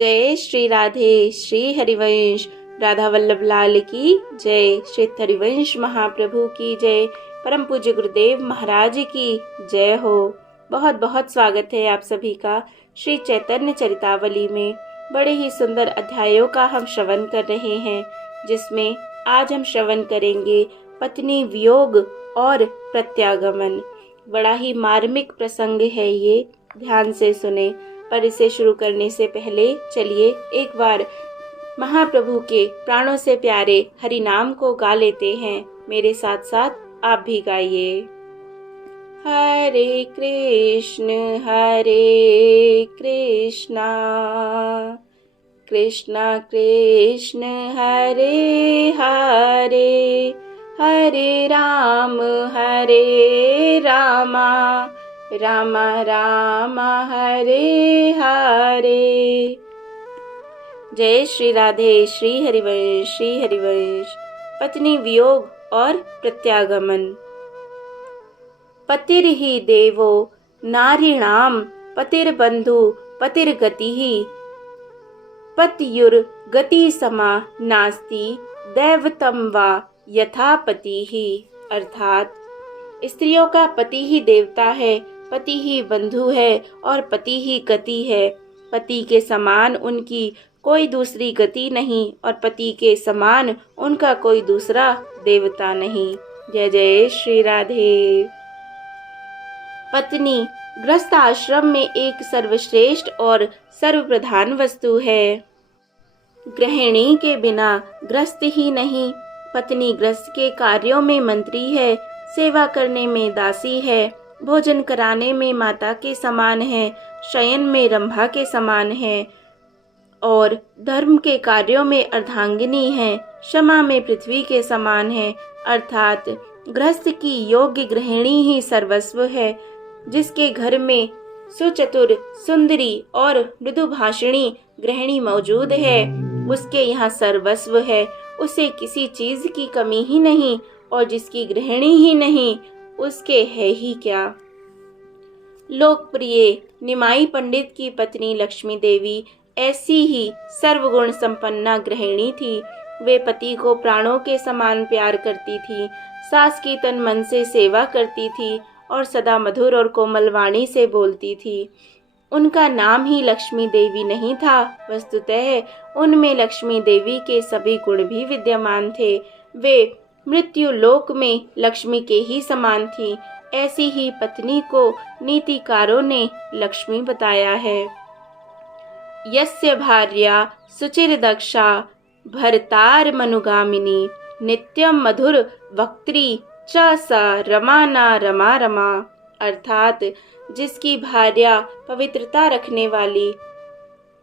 जय श्री राधे श्री हरिवंश राधा वल्लभ लाल की जय। श्री हरिवंश महाप्रभु की जय। परम पूज्य गुरुदेव महाराज की जय हो। बहुत बहुत स्वागत है आप सभी का श्री चैतन्य चरितावली में। बड़े ही सुंदर अध्यायों का हम श्रवण कर रहे हैं, जिसमें आज हम श्रवण करेंगे पत्नी वियोग और प्रत्यागमन। बड़ा ही मार्मिक प्रसंग है ये, ध्यान से सुने। पर इसे शुरू करने से पहले चलिए एक बार महाप्रभु के प्राणों से प्यारे हरि नाम को गा लेते हैं। मेरे साथ साथ आप भी गाइए। हरे कृष्ण कृष्ण कृष्ण हरे हरे, हरे राम राम राम हरे हरे। जय श्री राधे श्री हरिवंश। पत्नी वियोग और प्रत्यागमन। पतिर्हि देवो नारीणाम पतिर्बंधु पतिर्गतिः, पत्युर्गति समा नास्ति दैवतम वा यथा पतिः। अर्थात स्त्रियों का पति ही देवता है, पति ही बंधु है और पति ही गति है। पति के समान उनकी कोई दूसरी गति नहीं और पति के समान उनका कोई दूसरा देवता नहीं। जय जय श्री राधे। पत्नी गृहस्थ आश्रम में एक सर्वश्रेष्ठ और सर्वप्रधान वस्तु है। गृहिणी के बिना गृहस्थ ही नहीं। पत्नी गृहस्थ के कार्यों में मंत्री है, सेवा करने में दासी है, भोजन कराने में माता के समान है, शयन में रंभा के समान है और धर्म के कार्यों में अर्धांगिनी है, क्षमा में पृथ्वी के समान है। अर्थात गृहस्थ की योग्य गृहिणी ही सर्वस्व है। जिसके घर में सुचतुर, सुंदरी और मृदुभाषिणी गृहिणी मौजूद है, उसके यहाँ सर्वस्व है। उसे किसी चीज की कमी ही नहीं और जिसकी गृहिणी ही नहीं, उसके है ही क्या। लोकप्रिय निमाई पंडित की पत्नी लक्ष्मी देवी ऐसी ही सर्वगुण संपन्ना गृहिणी थी। वे पति को प्राणों के समान प्यार करती थी, सास की तन मन से सेवा करती थी और सदा मधुर और कोमल वाणी से बोलती थी। उनका नाम ही लक्ष्मी देवी नहीं था, वस्तुतः उनमें लक्ष्मी देवी के सभी गुण भी विद्यमान थे। वे मृत्यु लोक में लक्ष्मी के ही समान थी। ऐसी ही पत्नी को नीतिकारों ने लक्ष्मी बताया है। यस्य भार्या सुचिर दक्षा भर्तार मनुगामिनी, नित्यम मधुर वक्त्री च सा रमा रमा। अर्थात जिसकी भार्या पवित्रता रखने वाली,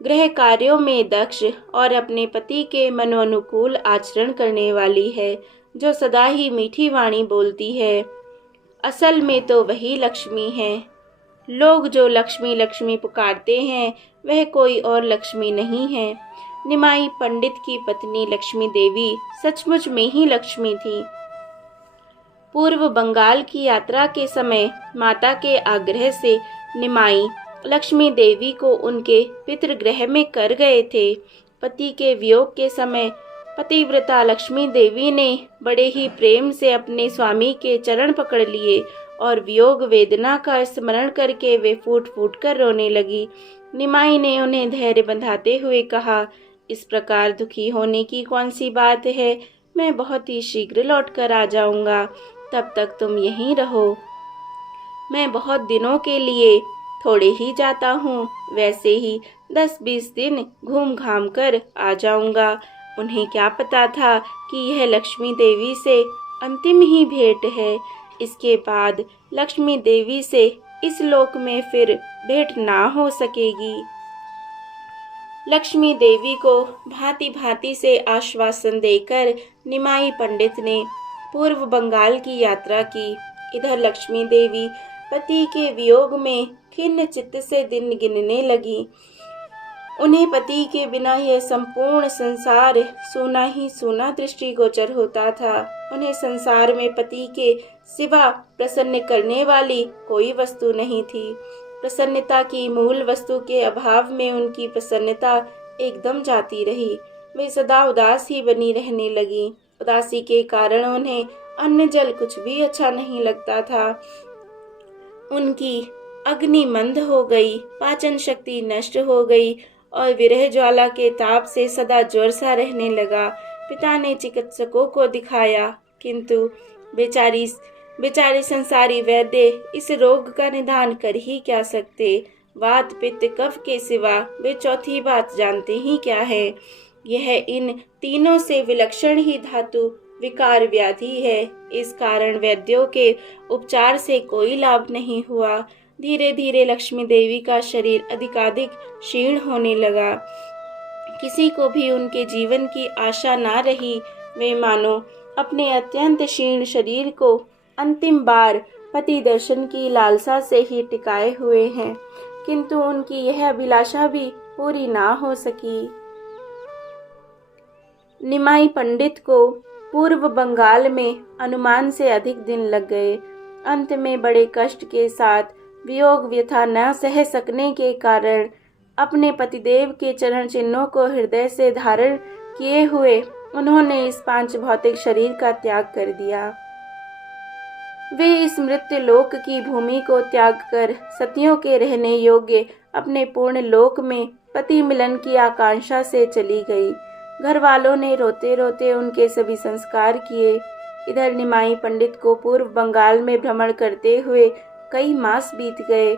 गृह कार्यों में दक्ष और अपने पति के मनोनुकूल आचरण करने वाली है, जो सदा ही मीठी वाणी बोलती है, असल में तो वही लक्ष्मी है। लोग जो लक्ष्मी लक्ष्मी पुकारते हैं, वह कोई और लक्ष्मी नहीं है। निमाई पंडित की पत्नी लक्ष्मी देवी सचमुच में ही लक्ष्मी थी। पूर्व बंगाल की यात्रा के समय माता के आग्रह से निमाई लक्ष्मी देवी को उनके पितृगृह में कर गए थे। पति के वियोग के समय पतिव्रता लक्ष्मी देवी ने बड़े ही प्रेम से अपने स्वामी के चरण पकड़ लिए और वियोग वेदना का स्मरण करके वे फूट फूट कर रोने लगी। निमाई ने उन्हें धैर्य बंधाते हुए कहा, इस प्रकार दुखी होने की कौन सी बात है, मैं बहुत ही शीघ्र लौट कर आ जाऊंगा, तब तक तुम यहीं रहो। मैं बहुत दिनों के लिए थोड़े ही जाता हूँ, वैसे ही 10-20 दिन घूम घाम कर आ जाऊंगा। उन्हें क्या पता था कि यह लक्ष्मी देवी से अंतिम ही भेंट है। इसके बाद लक्ष्मी देवी से इस लोक में फिर भेंट ना हो सकेगी। लक्ष्मी देवी को भांति भांति से आश्वासन देकर निमाई पंडित ने पूर्व बंगाल की यात्रा की। इधर लक्ष्मी देवी पति के वियोग में खिन्न चित्त से दिन गिनने लगी। उन्हें पति के बिना यह संपूर्ण संसार सूना ही सूना दृष्टिगोचर होता था। उन्हें संसार में पति के सिवा प्रसन्न करने वाली कोई वस्तु नहीं थी। प्रसन्नता की मूल वस्तु के अभाव में उनकी प्रसन्नता एकदम जाती रही। वे सदा उदास ही बनी रहने लगी। उदासी के कारण उन्हें अन्न जल कुछ भी अच्छा नहीं लगता था। उनकी अग्नि मंद हो गई, पाचन शक्ति नष्ट हो गई और विरह ज्वाला के ताप से सदा ज्वर सा रहने लगा। पिता ने चिकित्सकों को दिखाया, किंतु बेचारे संसारी वैद्य इस रोग का निदान कर ही क्या सकते। वात पित्त कफ के सिवा वे चौथी बात जानते ही क्या है। यह इन तीनों से विलक्षण ही धातु विकार व्याधि है। इस कारण वैद्यों के उपचार से कोई लाभ नहीं हुआ। धीरे धीरे लक्ष्मी देवी का शरीर अधिकाधिक क्षीण होने लगा। किसी को भी उनके जीवन की आशा ना रही। वे मानो अपने अत्यंत क्षीण शरीर को अंतिम बार पति दर्शन की लालसा से ही टिकाए हुए हैं, किंतु उनकी यह अभिलाषा भी पूरी ना हो सकी। निमाई पंडित को पूर्व बंगाल में अनुमान से अधिक दिन लग गए। अंत में बड़े कष्ट के साथ वियोग व्यथा न सह सकने के कारण अपने पतिदेव के चरण चिन्हों को हृदय से धारण किए हुए उन्होंने इस पांच भौतिक शरीर का त्याग कर दिया। वे इस मृत्यु लोक की भूमि को त्याग कर सतियों के रहने योग्य अपने पूर्ण लोक में पति मिलन की आकांक्षा से चली गई। घर वालों ने रोते रोते उनके सभी संस्कार किए। इधर निमाई पंडित को पूर्व बंगाल में भ्रमण करते हुए कई मास बीत गए।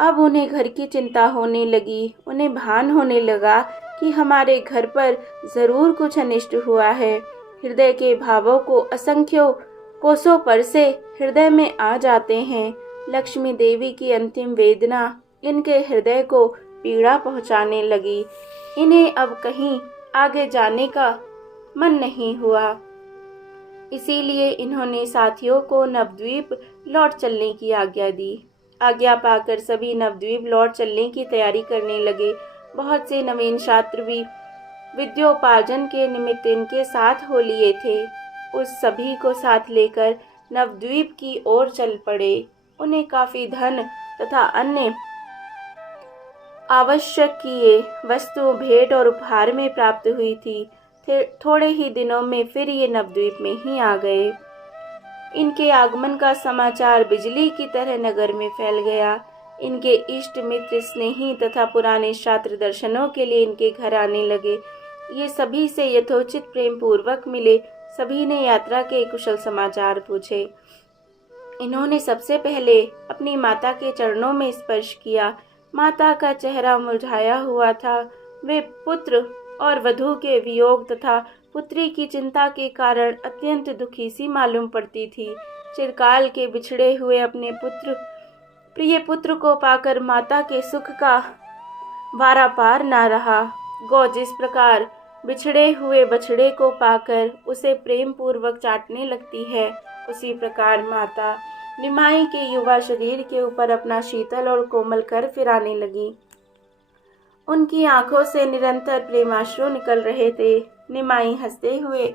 अब उन्हें घर की चिंता होने लगी। उन्हें भान होने लगा कि हमारे घर पर जरूर कुछ अनिष्ट हुआ है। हृदय के भावों को असंख्यों कोसों पर से हृदय में आ जाते हैं। लक्ष्मी देवी की अंतिम वेदना इनके हृदय को पीड़ा पहुंचाने लगी। इन्हें अब कहीं आगे जाने का मन नहीं हुआ। इसीलिए इन्होंने साथियों को नवद्वीप लौट चलने की आज्ञा दी। आज्ञा पाकर सभी नवद्वीप लौट चलने की तैयारी करने लगे। बहुत से नवीन छात्र भी विद्योपार्जन के निमित्त इनके साथ हो लिए थे। उस सभी को साथ लेकर नवद्वीप की ओर चल पड़े। उन्हें काफी धन तथा अन्य आवश्यकीय वस्तु भेंट और उपहार में प्राप्त हुई थी। थोड़े ही दिनों में फिर ये नवद्वीप में ही आ गए। इनके आगमन का समाचार बिजली की तरह नगर में फैल गया। इनके इष्ट मित्र स्नेही तथा पुराने छात्र दर्शनों के लिए इनके घर आने लगे। ये सभी से यथोचित प्रेम पूर्वक मिले। सभी ने यात्रा के कुशल समाचार पूछे। इन्होंने सबसे पहले अपनी माता के चरणों में स्पर्श किया। माता का चेहरा मुरझाया हुआ था। वे पुत्र और वधू के वियोग तथा पुत्री की चिंता के कारण अत्यंत दुखी सी मालूम पड़ती थी। चिरकाल के बिछड़े हुए अपने प्रिय पुत्र को पाकर माता के सुख का वारा पार ना रहा। गौ जिस प्रकार बिछड़े हुए बछड़े को पाकर उसे प्रेम पूर्वक चाटने लगती है, उसी प्रकार माता निमाई के युवा शरीर के ऊपर अपना शीतल और कोमल कर फिराने लगी। उनकी आंखों से निरंतर प्रेमाश्रु निकल रहे थे। निमाई हंसते हुए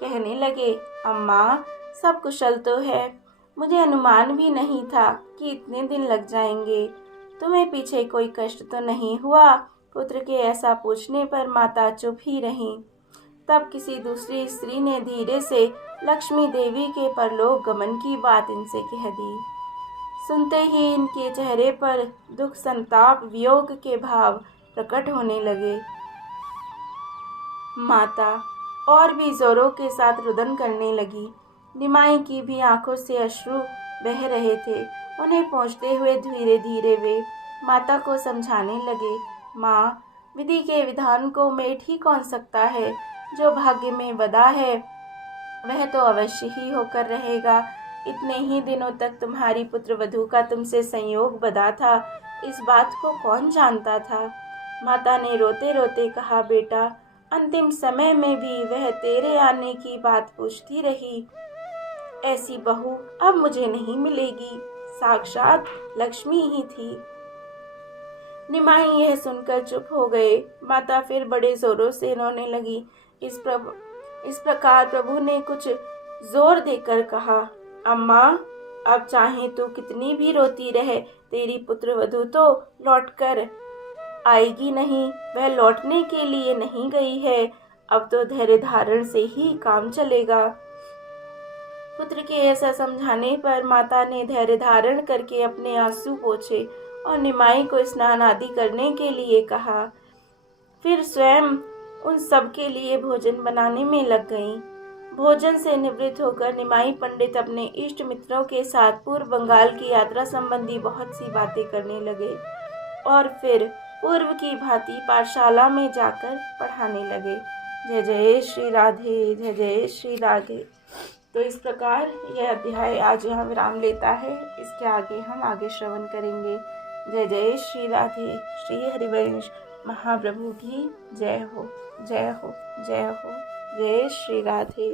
कहने लगे, अम्मा, सब कुशल तो है। मुझे अनुमान भी नहीं था कि इतने दिन लग जाएंगे। तुम्हें पीछे कोई कष्ट तो नहीं हुआ? पुत्र के ऐसा पूछने पर माता चुप ही रहीं। तब किसी दूसरी स्त्री ने धीरे से लक्ष्मी देवी के परलोक गमन की बात इनसे कह दी। सुनते ही इनके चेहरे पर दुख, संताप, वियोग के भाव प्रकट होने लगे। माता और भी जोरों के साथ रुदन करने लगी। निमाई की भी आंखों से अश्रु बह रहे थे। उन्हें पहुंचते हुए धीरे धीरे वे माता को समझाने लगे, माँ, विधि के विधान को मेट ही कौन सकता है। जो भाग्य में बदा है वह तो अवश्य ही होकर रहेगा। इतने ही दिनों तक तुम्हारी पुत्र वधू का तुमसे संयोग बदा था, इस बात को कौन जानता था। माता ने रोते रोते कहा, बेटा, अंतिम समय में भी वह तेरे आने की बात पूछती रही। ऐसी बहू अब मुझे नहीं मिलेगी। साक्षात लक्ष्मी ही थी। निमाई यह सुनकर चुप हो गए। माता फिर बड़े जोरों से रोने लगी। इस प्रकार प्रभु ने कुछ जोर देकर कहा, अम्मा, अब चाहे तू कितनी भी रोती रहे, तेरी पुत्रवधू तो लौटकर आएगी नहीं, वह लौटने के लिए नहीं गई है। अब तो धैर्य धारण से ही काम चलेगा। पुत्र के ऐसा समझाने पर माता ने धैर्य धारण करके अपने आंसू पोंछे और निमाई को स्नान आदि करने के लिए कहा। फिर स्वयं उन सब के लिए भोजन बनाने में लग गईं। भोजन से निवृत्त होकर निमाई पंडित अपने इष्ट मित्रों के साथ पूर्व बंगाल की यात्रा संबंधी बहुत सी बातें करने लगे और फिर पूर्व की भांति पाठशाला में जाकर पढ़ाने लगे। जय जय श्री राधे, जय जय श्री राधे। तो इस प्रकार यह अध्याय आज यहाँ विराम लेता है। इसके आगे हम आगे श्रवण करेंगे। जय जय श्री राधे। श्री हरिवंश महाप्रभु की जय हो, जय हो, जय हो। जय श्री राधे।